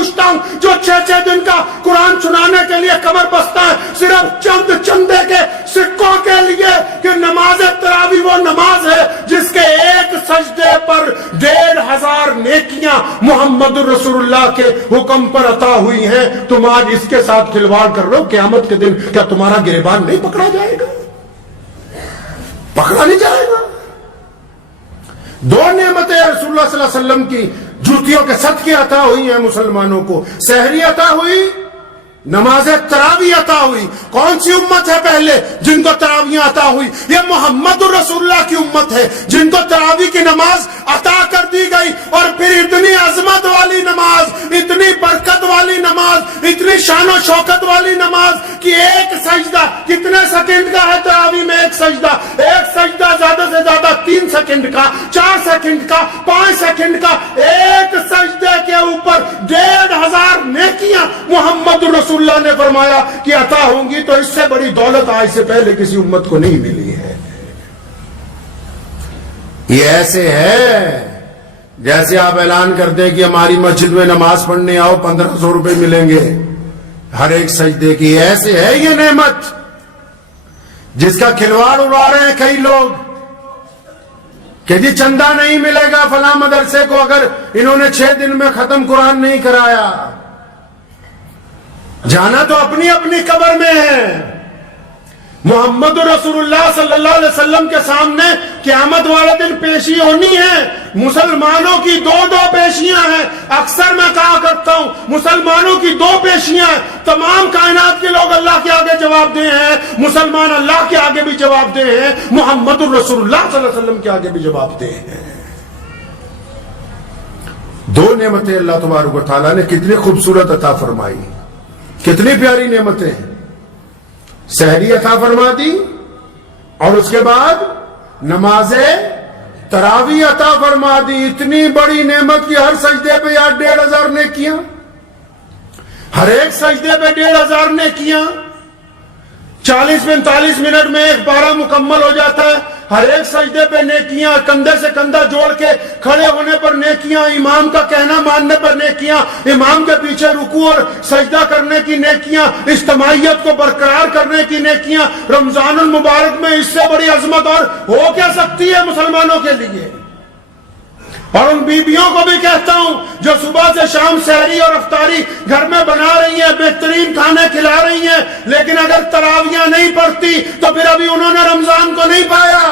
پوچھتا ہوں جو 6 دن کا قرآن سنانے کے لیے کمر بستہ ہے صرف چند چندے کے سکوں کے لیے کہ نماز تراویح وہ نماز ہے جس کے ایک سجدے پر 1500 نیکیاں محمد رسول اللہ کے حکم پر عطا ہوئی ہیں. تم آج اس کے ساتھ کھلواڑ کر رہے ہو. قیامت کے دن کیا تمہارا گریبان نہیں پکڑا جائے گا؟ پکڑا نہیں جائے گا. 2 نعمتیں رسول اللہ صلی اللہ علیہ وسلم کی جوتیوں کے صدقے عطا ہوئی ہیں مسلمانوں کو. سحری عطا ہوئی, نماز تراویح عطا ہوئی. کون سی امت ہے پہلے جن کو تراویح عطا ہوئی؟ یہ محمد رسول اللہ کی امت ہے جن کو تراویح کی نماز عطا کر دی گئی. اور پھر اتنی عظمت والی نماز, اتنی برکت والی نماز, اتنی شان و شوکت والی نماز کہ ایک سجدہ کتنے سیکنڈ کا ہے تراویح میں؟ ایک سجدہ زیادہ سے زیادہ 3 سیکنڈ کا, 4 سیکنڈ کا, 5 سیکنڈ کا. ایک سجدے کے اوپر 1500 نیکیاں محمد رسول اللہ نے فرمایا کہ عطا ہوں گی. تو اس سے بڑی دولت آج سے پہلے کسی امت کو نہیں ملی ہے. یہ ایسے ہے جیسے آپ اعلان کرتے ہیں کہ ہماری مسجد میں نماز پڑھنے آؤ 1500 روپے ملیں گے ہر ایک سجدے کی. ایسے ہے یہ نعمت جس کا کھلواڑ اڑا رہے ہیں کئی لوگ کہ جی چندہ نہیں ملے گا فلاں مدرسے کو اگر انہوں نے 6 دن میں ختم قرآن نہیں کرایا. جانا تو اپنی اپنی قبر میں ہے. محمد رسول اللہ صلی اللہ علیہ وسلم کے سامنے قیامت والے دن پیشی ہونی ہے. مسلمانوں کی 2 پیشیاں ہیں. اکثر میں کہا کرتا ہوں مسلمانوں کی 2 پیشیاں ہیں. تمام کائنات کے لوگ اللہ کے آگے جواب دے ہیں, مسلمان اللہ کے آگے بھی جواب دے ہیں, محمد رسول اللہ صلی اللہ علیہ وسلم کے آگے بھی جواب دے ہیں. 2 نعمتیں اللہ تبارک و تعالیٰ نے کتنی خوبصورت عطا فرمائی, کتنی پیاری نعمتیں. سحری عطا فرما دی اور اس کے بعد نماز تراویح عطا فرما دی. اتنی بڑی نعمت کی ہر سجدے پہ یار 1500 نیکیاں, ہر ایک سجدے پہ 1500 نیکیاں. 40-45 منٹ میں ایک پارہ مکمل ہو جاتا ہے. ہر ایک سجدے پہ نیکیاں, کندھے سے کندھا جوڑ کے کھڑے ہونے پر نیکیاں, امام کا کہنا ماننے پر نیکیاں, امام کے پیچھے رکوع اور سجدہ کرنے کی نیکیاں, اجتماعیت کو برقرار کرنے کی نیکیاں. رمضان المبارک میں اس سے بڑی عظمت اور ہو کیا سکتی ہے مسلمانوں کے لیے. اور ان بیویوں کو بھی کہتا ہوں جو صبح سے شام سحری اور افطاری گھر میں بنا رہی ہیں, بہترین کھانے کھلا رہی ہیں, لیکن اگر تراویح نہیں پڑھتی تو پھر ابھی انہوں نے رمضان کو نہیں پایا.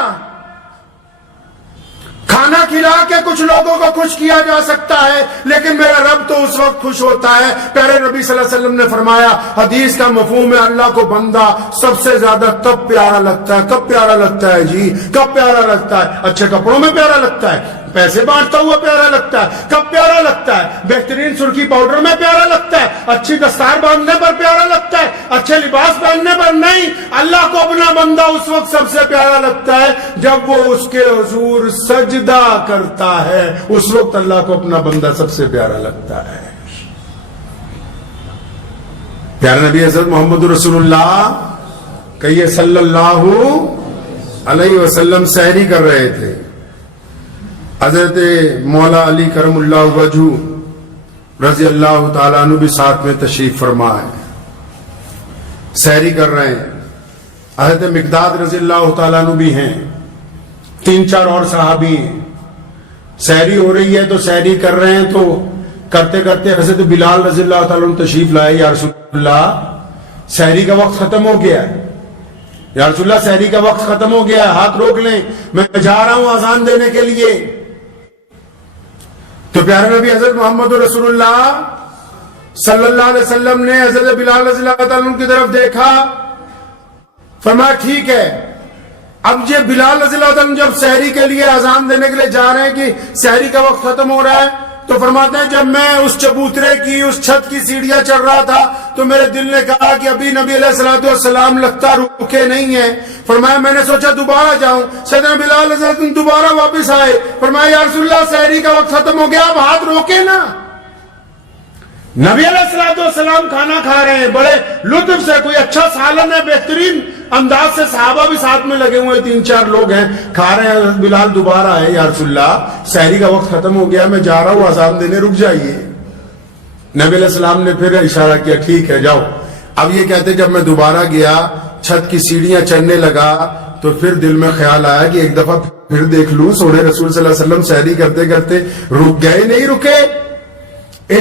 کھانا کھلا کے کچھ لوگوں کو خوش کیا جا سکتا ہے لیکن میرا رب تو اس وقت خوش ہوتا ہے. پیارے نبی صلی اللہ علیہ وسلم نے فرمایا, حدیث کا مفہوم ہے اللہ کو بندہ سب سے زیادہ تب پیارا لگتا ہے. کب پیارا لگتا ہے جی؟ کب پیارا لگتا ہے؟ اچھے کپڑوں میں پیارا لگتا ہے, پیسے بانٹتا ہوا پیارا لگتا ہے. کب پیارا لگتا ہے؟ بہترین سرخی پاؤڈر میں پیارا لگتا ہے, اچھی دستار باندھنے پر پیارا لگتا ہے, اچھے لباس پہننے پر نہیں. اللہ کو اپنا بندہ اس وقت سب سے پیارا لگتا ہے جب وہ اس کے حضور سجدہ کرتا ہے. اس وقت اللہ کو اپنا بندہ سب سے پیارا لگتا ہے. پیارے نبی حضرت محمد رسول اللہ کہیے صلی اللہ علیہ وسلم سحری کر رہے تھے. حضرت مولا علی کرم اللہ وجہ رضی اللہ تعالیٰ عنہ بھی ساتھ میں تشریف فرما ہے, سحری کر رہے ہیں. حضرت مقداد رضی اللہ تعالیٰ عنہ بھی ہیں, 3-4 اور صحابی ہیں. سحری ہو رہی ہے تو سحری کر رہے ہیں تو کرتے کرتے حضرت بلال رضی اللہ تعالیٰ عنہ تشریف لائے. یا رسول اللہ سحری کا وقت ختم ہو گیا ہے, یا رسول اللہ سحری کا وقت ختم ہو گیا ہے, ہاتھ روک لیں, میں جا رہا ہوں اذان دینے کے لیے. تو پیارے نبی حضرت محمد رسول اللہ صلی اللہ علیہ وسلم نے حضرت بلال رضی اللہ تعالیٰ عنہ کی طرف دیکھا, فرمایا ٹھیک ہے. اب یہ بلال رضی اللہ تعالیٰ عنہ جب سحری کے لیے اذان دینے کے لیے جا رہے ہیں کہ سحری کا وقت ختم ہو رہا ہے, تو فرماتے ہیں جب میں اس چبوترے کی اس چھت کی سیڑھیاں چڑھ رہا تھا تو میرے دل نے کہا کہ ابھی نبی علیہ الصلوۃ والسلام لگتا رکے نہیں ہیں. فرمایا میں نے سوچا دوبارہ جاؤں. سیدنا بلال رضی اللہ عنہ دوبارہ واپس آئے, فرمایا یا رسول اللہ سحری کا وقت ختم ہو گیا, اب ہاتھ روکے نا. نبی علیہ الصلوۃ والسلام کھانا کھا رہے ہیں بڑے لطف سے, کوئی اچھا سالن ہے بہترین انداز سے, صحابہ بھی ساتھ میں لگے ہوئے 3-4 لوگ ہیں, کھا رہے ہیں. بلال دوبارہ ہے, یا رسول اللہ سحری کا وقت ختم ہو گیا, میں جا رہا ہوں اذان دینے, رک جائیے. نبی علیہ السلام نے پھر اشارہ کیا ٹھیک ہے جاؤ. اب یہ کہتے جب میں دوبارہ گیا چھت کی سیڑھیاں چڑھنے لگا تو پھر دل میں خیال آیا کہ ایک دفعہ پھر دیکھ لوں. سونے رسول صلی اللہ علیہ وسلم سحری کرتے کرتے رک گئے, نہیں رکے.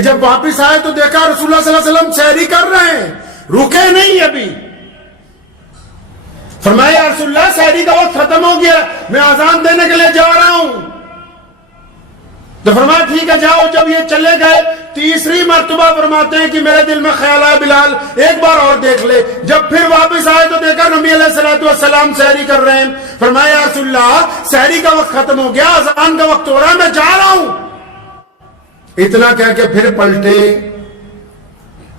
جب واپس آئے تو دیکھا رسول اللہ صلی اللہ علیہ وسلم سحری کر رہے ہیں, رکے نہیں ابھی. فرمایا یا رسول اللہ سحری کا وقت ختم ہو گیا, میں اذان دینے کے لیے جا رہا ہوں. تو فرمایا ٹھیک ہے جاؤ. جب یہ چلے گئے تیسری مرتبہ فرماتے ہیں کہ میرے دل میں خیال آیا بلال ایک بار اور دیکھ لے. جب پھر واپس آئے تو دیکھا نبی علیہ الصلوۃ والسلام سحری کر رہے ہیں. فرمایا یا رسول اللہ سحری کا وقت ختم ہو گیا, اذان کا وقت ہو رہا ہے, میں جا رہا ہوں. اتنا کہہ کے پھر پلٹے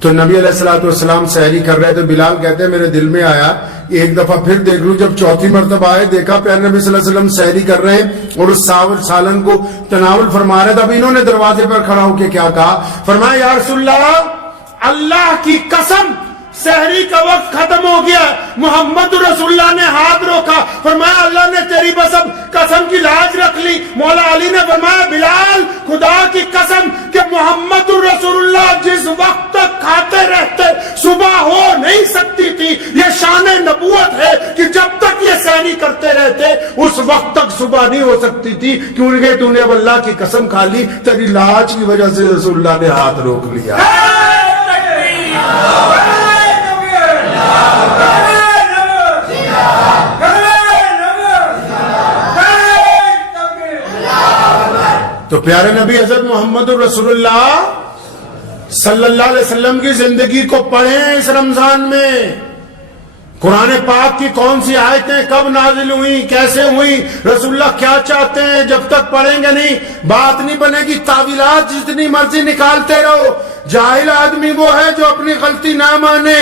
تو نبی علیہ الصلوۃ والسلام سحری کر رہے تھے. بلال کہتے ہیں میرے دل میں آیا ایک دفعہ پھر دیکھ لوں. جب چوتھی مرتبہ آئے دیکھا پیارے نبی صلی اللہ علیہ وسلم سحری کر رہے ہیں اور اس سالن کو تناول فرما رہے تھے. اب انہوں نے دروازے پر کھڑا ہو کے کیا کہا, فرمایا یا رسول اللہ کی قسم سحری کا وقت ختم ہو گیا. محمد رسول اللہ نے ہاتھ روکا, فرمایا اللہ نے تیری قسم کی لاج رکھ لی. مولا علی نے فرمایا بلال خدا کی قسم کہ محمد رسول اللہ جس وقت تک کھاتے رہتے صبح ہو نہیں سکتی تھی. یہ شان نبوت ہے کہ جب تک یہ سحری کرتے رہتے اس وقت تک صبح نہیں ہو سکتی تھی, کیونکہ تو نے اب اللہ کی قسم کھا لی, تیری لاج کی وجہ سے رسول اللہ نے ہاتھ روک لیا. تو پیارے نبی حضرت محمد رسول اللہ صلی اللہ علیہ وسلم کی زندگی کو پڑھیں اس رمضان میں. قرآن پاک کی کون سی آیتیں کب نازل ہوئی, کیسے ہوئی, رسول اللہ کیا چاہتے ہیں, جب تک پڑھیں گے نہیں بات نہیں بنے گی. تعویلات جتنی مرضی نکالتے رہو. جاہل آدمی وہ ہے جو اپنی غلطی نہ مانے.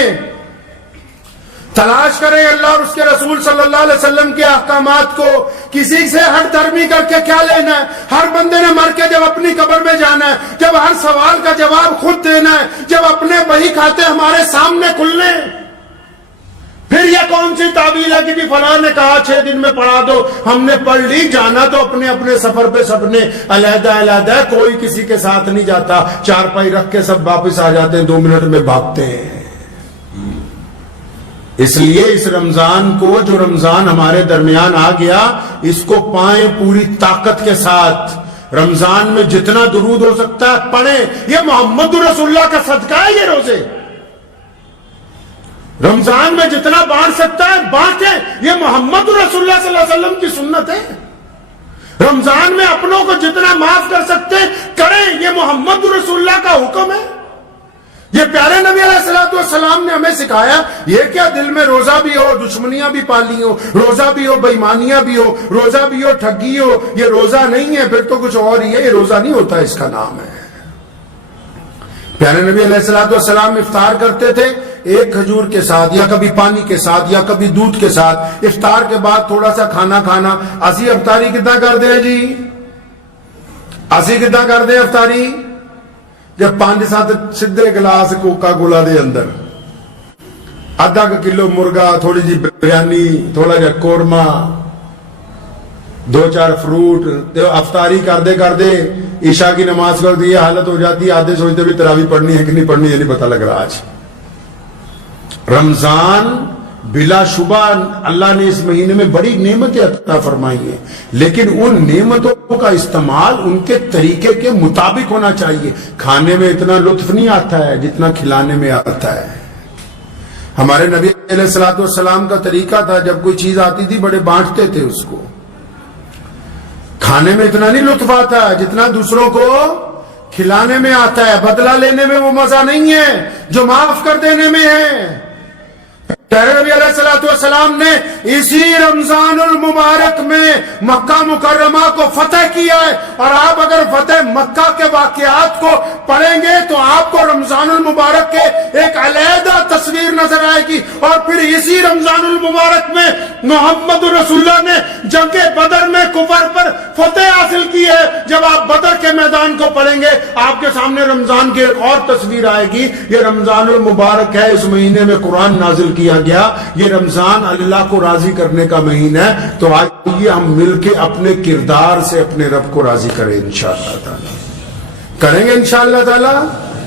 تلاش کریں اللہ اور اس کے رسول صلی اللہ علیہ وسلم کے احکامات کو. کسی سے ہر درمی کر کے کیا لینا ہے. ہر بندے نے مر کے جب اپنی قبر میں جانا ہے, جب ہر سوال کا جواب خود دینا ہے, جب اپنے بہی کھاتے ہمارے سامنے کھلنے, پھر یہ کون سی تعبیر ہے کہ فلاں نے کہا 6 دن میں پڑھا دو, ہم نے پڑھ لی. جانا تو اپنے اپنے سفر پہ سب نے علیحدہ علیحدہ, کوئی کسی کے ساتھ نہیں جاتا. چارپائی رکھ کے سب واپس آ جاتے ہیں, 2 منٹ میں بھاگتے ہیں. اس لیے اس رمضان کو, جو رمضان ہمارے درمیان آ گیا, اس کو پائیں پوری طاقت کے ساتھ. رمضان میں جتنا درود ہو سکتا ہے پڑھیں. یہ محمد رسول اللہ کا صدقہ ہے. یہ روزے رمضان میں جتنا بانٹ سکتا ہے بانٹیں. یہ محمد رسول اللہ صلی اللہ علیہ وسلم کی سنت ہے. رمضان میں اپنوں کو جتنا معاف کر سکتے کریں. یہ محمد رسول اللہ کا حکم ہے. یہ پیارے نبی علیہ السلام نے ہمیں سکھایا. یہ کیا دل میں روزہ بھی ہو, دشمنیاں بھی پالی ہو, روزہ بھی ہو, بےمانیاں بھی ہو, روزہ بھی ہو, ٹھگی ہو. یہ روزہ نہیں ہے, پھر تو کچھ اور ہی ہے. یہ روزہ نہیں ہوتا, اس کا نام ہے. پیارے نبی علیہ السلام افطار کرتے تھے ایک کھجور کے ساتھ, یا کبھی پانی کے ساتھ, یا کبھی دودھ کے ساتھ. افطار کے بعد تھوڑا سا کھانا کھانا. اسی افطاری کتنا کر دیں جی, اسی کتنا کر دیں افطاری, جب 5-7 سدھے گلاس کوکا کولا دے اندر, آدھا کلو مرغا, تھوڑی جی بریانی, تھوڑا جا قورمہ, 2-4 فروٹ. افطاری کر دے عشاء کی نماز کر دی, یہ حالت ہو جاتی ہے. آدھے سوچتے بھی تراویح پڑھنی ہے کہ نہیں پڑھنی, یہ نہیں پتہ لگ رہا. آج رمضان بلا شبہ اللہ نے اس مہینے میں بڑی نعمتیں عطا فرمائی ہیں, لیکن ان نعمتوں کا استعمال ان کے طریقے کے مطابق ہونا چاہیے. کھانے میں اتنا لطف نہیں آتا ہے جتنا کھلانے میں آتا ہے. ہمارے نبی علیہ الصلوۃ والسلام کا طریقہ تھا, جب کوئی چیز آتی تھی بڑے بانٹتے تھے اس کو. کھانے میں اتنا نہیں لطف آتا ہے جتنا دوسروں کو کھلانے میں آتا ہے. بدلہ لینے میں وہ مزہ نہیں ہے جو معاف کر دینے میں ہے. پیارے نبی علیہ الصلوۃ والسلام نے اسی رمضان المبارک میں مکہ مکرمہ کو فتح کیا ہے. اور آپ اگر فتح مکہ کے واقعات کو پڑھیں گے تو آپ کو رمضان المبارک کے ایک علیحدہ تصویر نظر آئے گی. اور پھر اسی رمضان المبارک میں محمد رسول اللہ نے جنگ بدر میں کفر پر فتح حاصل کی ہے. جب آپ بدر کے میدان کو پڑھیں گے آپ کے سامنے رمضان کی ایک اور تصویر آئے گی. یہ رمضان المبارک ہے, اس مہینے میں قرآن نازل کیا گیا. یہ رمضان اللہ کو راضی کرنے کا مہینہ ہے. تو آئیے ہم مل کے اپنے کردار سے اپنے رب کو راضی کریں. انشاءاللہ تعالی کریں گے, انشاءاللہ تعالی.